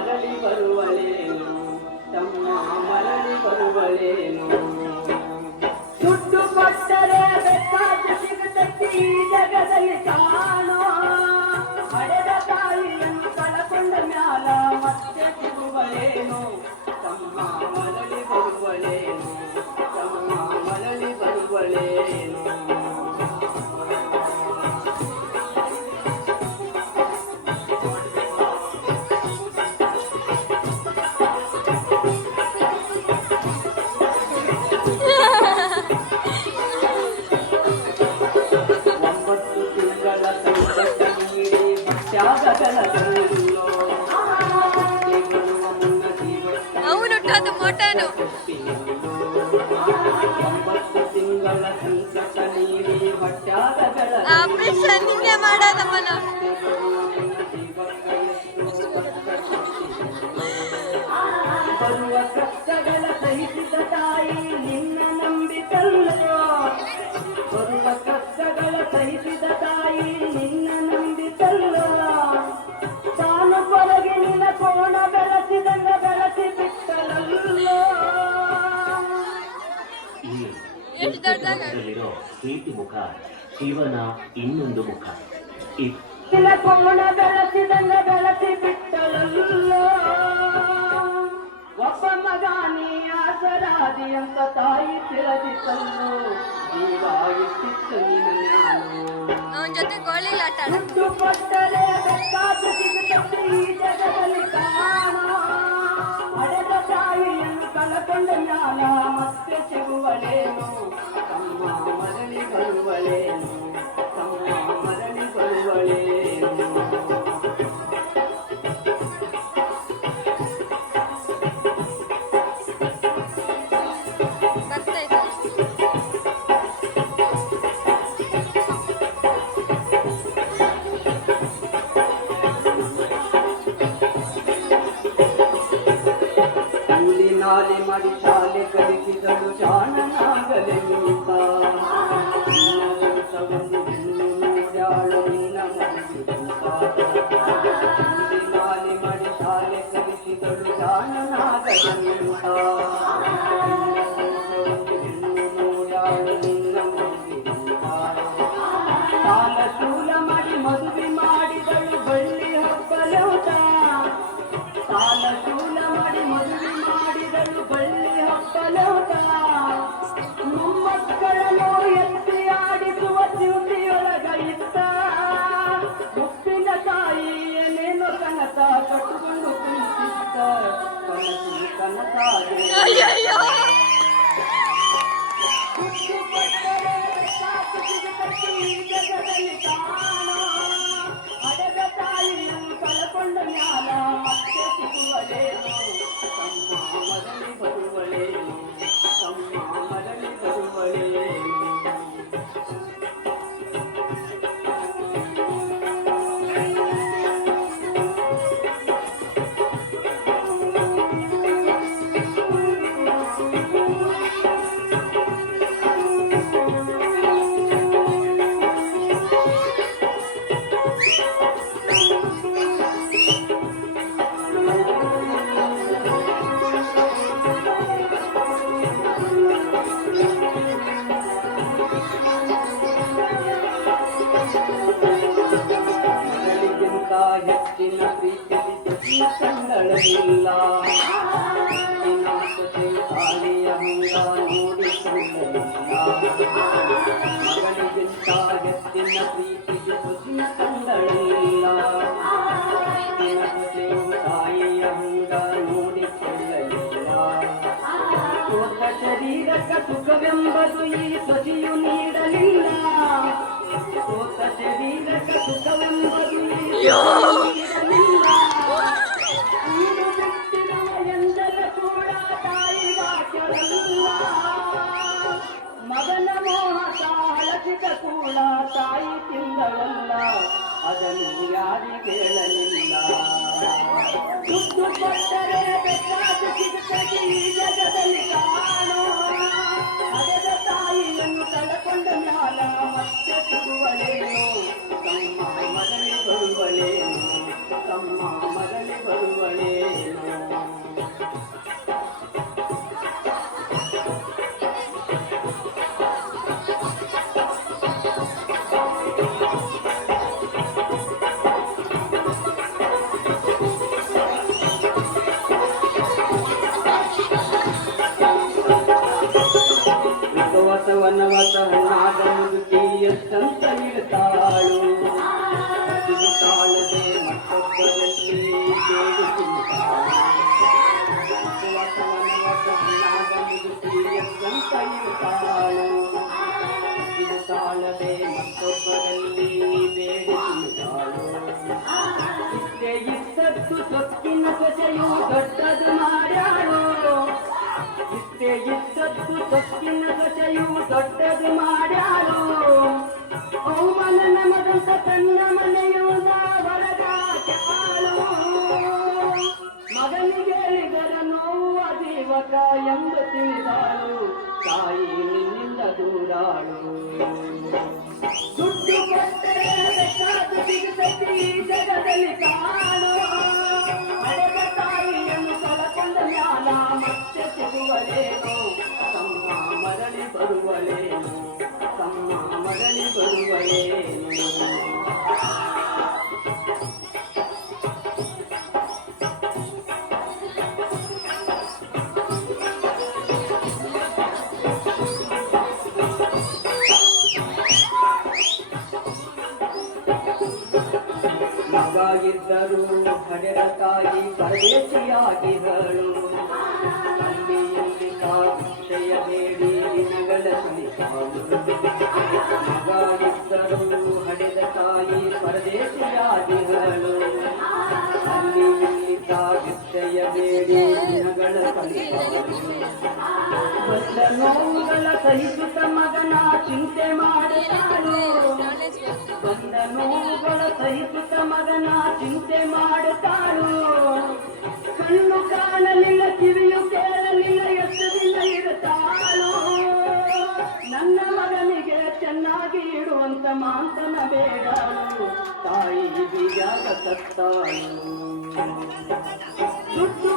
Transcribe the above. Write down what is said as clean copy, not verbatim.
ಮರಳಿ ಬರುವಳೇನು ತಮ್ಮ ಮರಳಿ ಬರುವಳೇನು ದುಡ್ಡು ಕೊಟ್ಟರೆ ಬೇಕಾದ ಸಿಗುತ್ತೈತಿ ಈ ಜಗದಲ್ಲಿ ಕಾಣೋ ಹಡೆದ ತಾಯಿಯನ್ನು ಕಳಕೊಂಡ ಮ್ಯಾಲ ಮತ್ತೆ ಸಿಗುವಳೇನು ತಮ್ಮ ಮರಳಿ ಬರುವಳೇನು ತಮ್ಮ ಮರಳಿ ಬರುವಳೇನು అవును మోటాను ಆಪರೇಷನ್ ನಿನ್ನೆ ಮಾಡೋದಮ್ಮನ ಬರುವ ಕಷ್ಟಗಳ ಸಹಿಸಿದ ತಾಯಿ ನಿನ್ನ ನಂಬಿತಲ್ಲೋ ಬರುವ ಕಷ್ಟಗಳ ಸಹಿಸಿದ ತಾಯಿ ನಿನ್ನ ನಂಬಿತಲ್ಲೋ ತಾನು ಕೊರಗೆ ನಿನ್ನ ಕೋಣ ಬೆಳೆಸಿದಂಗ ಬೆಳೆಸಿ ಬಿಟ್ಟಲಲ್ಲೋ ಪ್ರೀತಿ ಮುಖ ಶಿವನ ಇನ್ನೊಂದು ಮುಖ ನಿನ್ನ ಕೋಣ ಬೆಳೆಸಿದಂಗ ಬೆಳೆಸಿ ಬಿಟ್ಟಲಲ್ಲೋ ಒಬ್ಬ ಮಗಾನಿ ಆಸರಾದಿ ಅಂತ ತಾಯಿ ತಿಳಿದಿತ್ತಲ್ಲೋ ಜೀವ ಇಟ್ಟಿತ್ತು ನಿನ್ನ ಜ್ಞಾನ ಅವನ ಜೊತೆ ಗೋಳಿಲ್ ಆಟ ದುಡ್ಡು ಕೊಟ್ಟರೆ ಬೇಕಾದ ಸಿಗುತ್ತೈತಿ ಈ ಜಗದಲ್ಲಿ ಕಾಣೋ ಹಡೆದ ತಾಯಿಯನ್ನು ಕಳಕೊಂಡ ಜ್ಞಾನ ಮತ್ತೆ ಸಿಗುವಳೇನು ತಮ್ಮ ಮರಳಿ ಬರುವಳೇನು ತಮ್ಮ ಮರಳಿ ಬರುವಳೇನು ನಾಲೆ ಮಾಡಿ ಶಾಲೆ ಕಲಿಸಿದಳು ಜಾಣನಾಗಲೆಂತ ನೋಡ್ಯಾಳು ನಿನ್ನ ನಾಲೆ ಮಾಡಿ ಶಾಲೆ ಕಲಿಸಿದಳು ಜಾಣನಾಗಲೆಂತ ನೋಡ್ಯಾಳು ನಿನ್ನ ಸಾಲ ಶೂಲ ಮಾಡಿ ಮದುವೆ ಮಾಡಿದಳು ಬಳ್ಳಿ ಹಬ್ಬಲೌಟ ಸಾಲ ಶೂಲ ಮಾಡಿ ಮದುವೆ ಮಾಡಿದಳು ಬಳ್ಳಿ ಹಬ್ಬಲೌಟ ಮೊಮ್ಮಕ್ಕಳನ್ನು ಎತ್ತಿ ಆಡಿಸುವ ಚ್ಯುತಿಯೊಳಗ ಇದ್ದ ಮುಪ್ಪಿನ ತಾಯಿ ಏನೇನೋ ಕನಸ ಕಟ್ಟುಕೊಂಡು ಕುಳಿತಿದ್ದ ಕನಸು ಕನಸಾಗಿ ಜಗದಲ್ಲಿ ಕಾಣೋ ಹಡೆದ ತಾಯಿಯನ್ನು ಕಳಕೊಂಡ ಜ್ಞಾನ ಮತ್ತೆ ಸಿಗುವಳೇನು ತಮ್ಮ ಮರಳಿ ಬರುವಳೇನು ತಮ್ಮ ಮರಳಿ ಬರುವಳೇನು ಹೆಚ್ಚಿನ ಪ್ರೀತಿ ಕಂಡಳಿಲ್ಲ ತಾಯಿಯ ಹಂಗ ನೋಡಿಕೊಳ್ಳಲಿಲ್ಲ ಮಗಳಿಗಿಂತ ಹೆಚ್ಚಿನ ಪ್ರೀತಿಗೆ ಖುಷಿ ಕಂಡಳಿಲ್ಲ ತಾಯಿಯ ಹಂಗ ನೋಡಿಕೊಳ್ಳಲಿಲ್ಲ ಸೋತ ಶರೀರಕ ಸುಖವೆಂಬುದು ಈ ಸೊಸೆಯು ನೀಡಲಿಲ್ಲ ಸೋತ ಶರೀರಕ ಸುಖವೆಂಬುದು ಮಗನ ಮೋಹ ಹಳಸಿದ ಕೂಡ ತಾಯಿ ತಿಂಗಳಲ್ಲ ಅದನ್ನು ಯಾರಿಗೆ ಹೇಳಲಿಲ್ಲ ದುಡ್ಡು ಕೊಟ್ಟರೆ ಬೇಕಾದ ಸಿಗುತ್ತದೆ ಈ ಜಗದಲ್ಲಿ ಕಾಣೋ ಹಡೆದ ತಾಯಿಯನ್ನು ಕಳಕೊಂಡ ಮ್ಯಾಲ ಮತ್ತೆ ಸಿಗುವಳೇನು ತಮ್ಮ ಮರಳಿ ಬರುವಳೇನು ತಮ್ಮ ಮರಳಿ ಬರುವಳೇನು ಇರುತ್ತಾಳು ತಾಳದೆ ಮತ್ತೊಬ್ಬರಲ್ಲಿ ಬೇಡಿ ಅಂತ ಇರುತ್ತಾಳು ತಾಳದೆ ಮತ್ತೊಬ್ಬರಲ್ಲಿ ಬೇಡಿ ಇಷ್ಟೇ ಇದ್ದದ್ದು ಸೊಕ್ಕಿನ ಸೊಸೆಯು ದೊಡ್ಡದು ಮಾಡ್ಯಾಳು ಇಷ್ಟೇ ಇದ್ದದ್ದು ಸೊಕ್ಕಿನ ಸೊಸೆಯು ದೊಡ್ಡದು ಮಾಡ್ಯಾಳು ಅವಮಾನ ಮಗಂತ ತನ್ನ ಮನೆಯುವ ಹೊರಗಾಳು ಮಗನಿಗೆ ಹೇಳಿದರ ನೋವು ಅದೀವಕ ಎಂದು ತಿಳಿದಾಳು ತಾಯಿ ನಿನ್ನಿಂದ ದೂರಾಳು ದುಡ್ಡು ಕೊಟ್ಟರೆ ಬೇಕಾದ ಸಿಗುತ್ತದೆ ಈ ಜಗದಲ್ಲಿ ಕಾಣು ಹಳೆದ ತಾಯಿಯನ್ನು ಕಳಕೊಂಡ ಜ್ಞಾನ ಮತ್ತೆ ಸಿಗುವಲೇನು ತಮ್ಮ ಮರಳಿ ಬರುವಲೇನು ತಮ್ಮ ಮರಳಿ ಬರುವಲೇನು ಮಗಾಗಿದ್ದರು ಹಡೆದ ತಾಯಿ ಪರದೇಶಿಯಾಗಿದ್ದಳು ಅಲ್ಲಿಯಲ್ಲಿ ಸಾಕ್ಷಯ ಬೇಡಿ ದಿನಗಳ ಸುಳಿತಾಳು ಮಗಾಗಿದ್ದರು ಹಡೆದ ತಾಯಿ ಪರದೇಶಿಯಾಗಿದ್ದಳು ಅಲ್ಲಿಯಲ್ಲಿ ಸಾಕ್ಷಯ ಬೇಡಿ ದಿನಗಳ ಸುಳಿತಾಳು ಬಂದ ನೋವುಗಳ ಸಹಿಸುತ್ತ ಮಗನ ಚಿಂತೆ ಮಾಡುತ್ತಾಳು ಬಂದ ನೋವುಗಳ ಸಹಿಸುತ್ತ ಮಗನ ಚಿಂತೆ ಮಾಡುತ್ತಾಳು ಕಣ್ಣು ಕಾಣಲಿಲ್ಲ ಕಿವಿಯು ಕೇಳಲಿಲ್ಲ ಎತ್ತದಿಂದ ಇರುತ್ತಾಳು ನನ್ನ ಮಗನಿಗೆ ಚೆನ್ನಾಗಿ ಇಡುವಂತ ಮಾಂತನ ಬೇಡಾಳು ತಾಯಿ ಬೀಜಾಗ ಸತ್ತಾಳು ದುಡ್ಡು